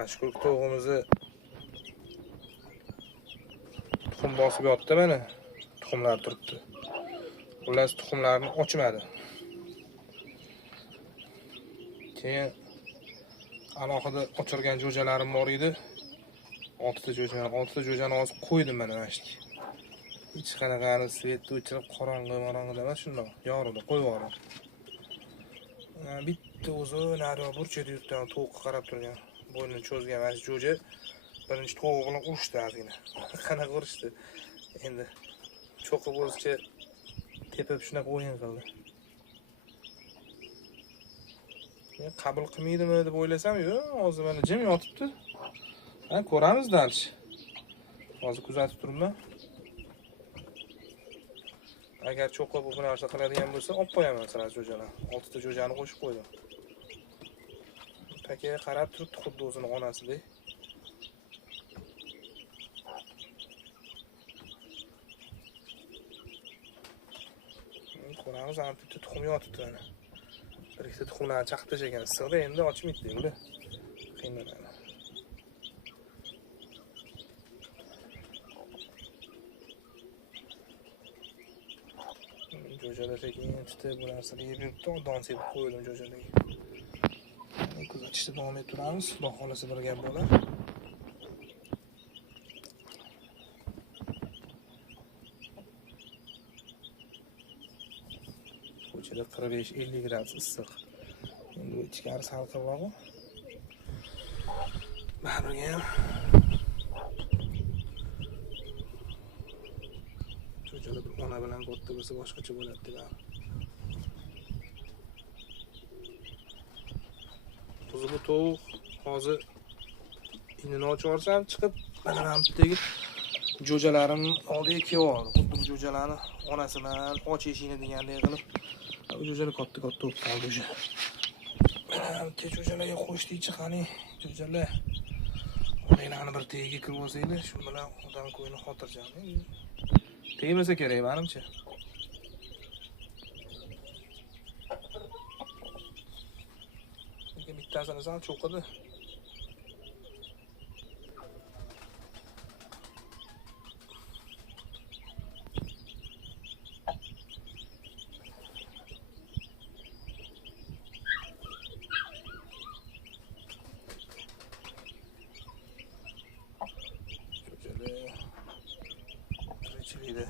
Mashhur to'g'imizni tuxum bosib yotdi mana. Tuxumlar turibdi. Xullas tuxumlarni ochmadi. Keyin alohida ochirgan jo'jalarim bor edi. 6 ta jo'jani hozir qo'ydim mana shu. Hech qanaqani svetni o'chirib qorong'i emas, shundoq yorug'da qo'yib yubordim. Bitta o'zi nari burchada yurtdan tovuqqa qarab turgan. Bo'ynini cho'zgan mana jo'ja birinchi tovuq bilan urishdi ozgina. Qanaqa urishdi? Endi cho'qib o'zicha tepib shunaqa o'yin qildi. Men qabul qilmaydimi deb o'ylasam, yo'q, hozir mana jim yotibdi. Ha, ko'ramiz dalchi. Hozir kuzatib turibman. Agar cho'qib bu narsa qiladigan bo'lsa, olib qo'yaman sirasi jo'jani. 6 ta jo'jani qo'shib qo'ydim. Pakaga qarab turibdi, xuddi o'zini onasidek. Ko'ramiz, ham bitta tuxum yotibdi mana. Bir ikkita tuxumlarni chaqib tashlagan issiqda, endi ochmaydi endi. Qiynaladi. Jo'jalar sekin tutib bu narsani yeb yuribdi, don sepib qo'ydim jo'jalarga. Kuzatishda davom ettiramiz, xudo xolasa bir gap bo'lar. Ko'chada 45-50 gradus issiq. Endi ichkari salqinroq. Baribir ham jo'jalar bir ona bilan katta bo'lsa boshqacha bo'ladi-da. Bu tovuq hozir inini ochib yuborsam chiqib mana ramtdagi jo'jalarim oldiga keldi. Xuddi bu jo'jalarni onasi bilan och eshikni degandek qilib, bu jo'jalar katta bo'lib qoldi o'sha. Mana bu jo'jalarga qo'shdik chiqani, jo'jalar. Onanglarni bir tegiga kirib olsanglar, shu bilan odam ko'ngli xotirjam. Tegmasa kerak, menimcha. Bittasini sal cho'qidi. Tirikchilikda.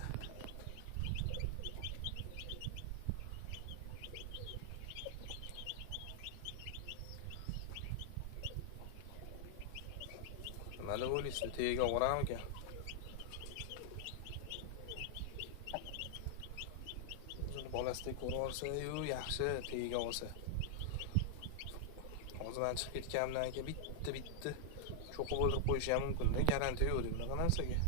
Mana o'ylashdi, tegiga o'raman ekan. O'zini bolasida ko'rvorsa-yu, yaxshi tegiga olsa. Hozir men chiqib ketganimdan keyin bitta cho'qib o'ldirib qo'yishi ham mumkin-da, garantiya yo'q deb bunaqa narsaga.